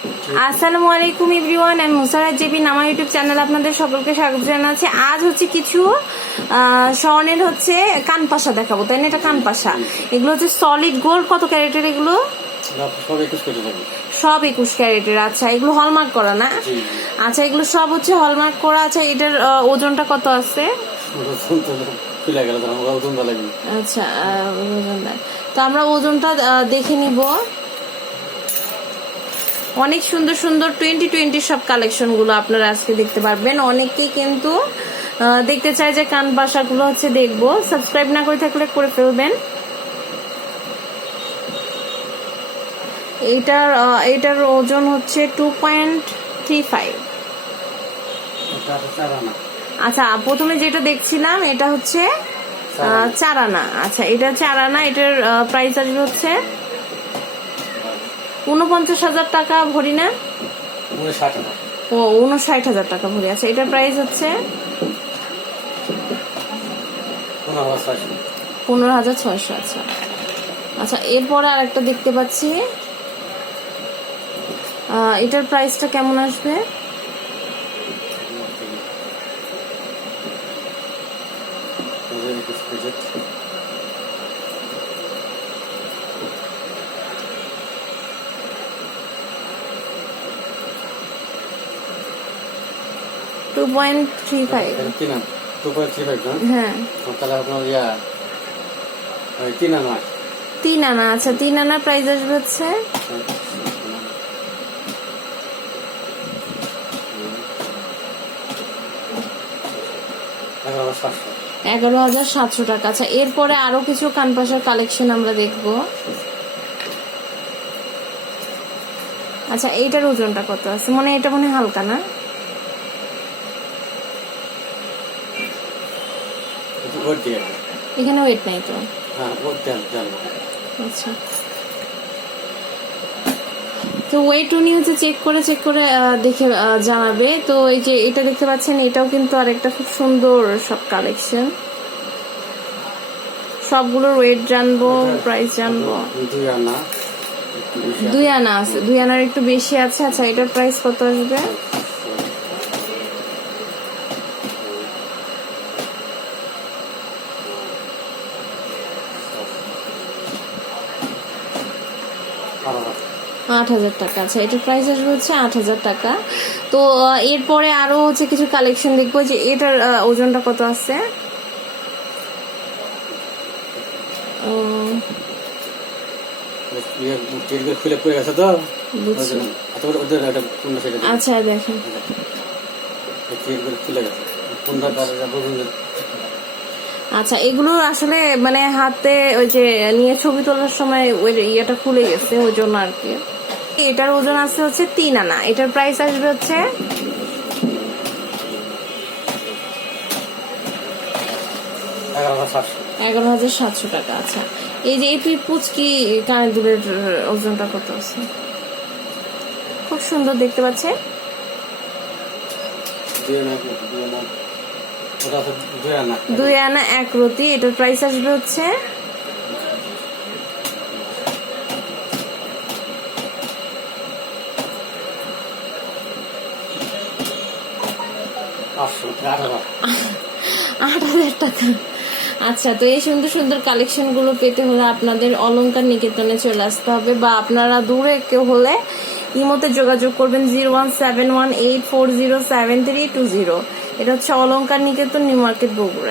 আসসালামু আলাইকুম এভরিওয়ান, আমি মুসারাত জেবিন, আমার ইউটিউব চ্যানেলে আপনাদের সকলকে স্বাগত জানাচ্ছি। আজ হচ্ছে কিছু স্বর্ণের হচ্ছে কানপাশা দেখাবো, তাই না? এটা কানপাশা, এগুলো হচ্ছে সলিড গোল্ড। কত ক্যারেটের এগুলো? সব 21 ক্যারেটের। আচ্ছা, এগুলো হলমার্ক করা না? আচ্ছা, এগুলো সব হচ্ছে হলমার্ক করা। আচ্ছা, এটার ওজনটা কত আছে? আচ্ছা, তো আমরা ওজনটা দেখে নিব। অনেক সুন্দর সুন্দর 2020 সব কালেকশন গুলো আপনারা আজকে দেখতে পারবেন। অনেকেই কিন্তু দেখতে চায় যে কান বাসাগুলো হচ্ছে দেখবো। সাবস্ক্রাইব না করে থাকলে করে ফেলবেন। এটার ওজন হচ্ছে 2.35। আচ্ছা, প্রথমে যেটা দেখছিলাম এটা হচ্ছে 4 আনা। আচ্ছা, এটা 4 আনা। এটার প্রাইস আসবে হচ্ছে 49,000 টাকা ভরি না? ও, 59,000 টাকা ভরি। আচ্ছা, এটার প্রাইস হচ্ছে 15,600। আচ্ছা আচ্ছা, এরপরে আরেকটা দেখতে পাচ্ছি, এটার প্রাইসটা কেমন আসবে? $2.35। হ্যাঁ, 3 আনা। আচ্ছা, 3 আনা প্রাইস আসবে হচ্ছে 11,700 টাকা। আচ্ছা, এরপরে আরো কিছু কানপাশার কালেকশন আমরা দেখব। আচ্ছা, এইটার ওজনটা কত আছে? এটা মনে হয় হালকা না? এখানে ওয়েট নাই তো? আচ্ছা, তো ওয়েট উনি হচ্ছে চেক করে দেখে জানাবে। তো এই যে এটা দেখতে পাচ্ছেন, এটাও কিন্তু আরেকটা খুব সুন্দর সব কালেকশন। সবগুলোর ওয়েট জানবো, প্রাইস জানবো। 2 আনা আছে, 2 আনার একটু বেশি আছে। আচ্ছা, এটার প্রাইস কত আসবে? $8,000 টাকা। আচ্ছা, এটার প্রাইস আসবে হচ্ছে 8,000 টাকা। তো এরপরে আরো হচ্ছে কিছু কালেকশন দেখবো। যে এটার ওজনটা কত আছে? আচ্ছা, দেখেন। আচ্ছা, এগুলো আসলে হাতে ওই যে নিয়ে ছবি তোলার সময় ওই ইয়েটা খুলে গেছে, ওই জন্য আর কি। এটার ওজন আছে হচ্ছে 3 আনা। এটার প্রাইস আসবে হচ্ছে 11,700 টাকা। আচ্ছা, এই যে এই পুচকি কানের দুলের ওজনটা কত আছে? খুব সুন্দর দেখতে পাচ্ছেন। 2 আনা 1 রতি। এটার প্রাইস আসবে হচ্ছে 8,000 টাকা। আচ্ছা, তো এই সুন্দর সুন্দর কালেকশন গুলো পেতে হলে আপনাদের অলংকার নিকেতনে চলে আসতে হবে, বা আপনারা দূরে কেউ হলে ইমোতে যোগাযোগ করবেন 017184073020। এটা হচ্ছে অলংকার নিকেতন, নিউ মার্কেট, বগুড়া।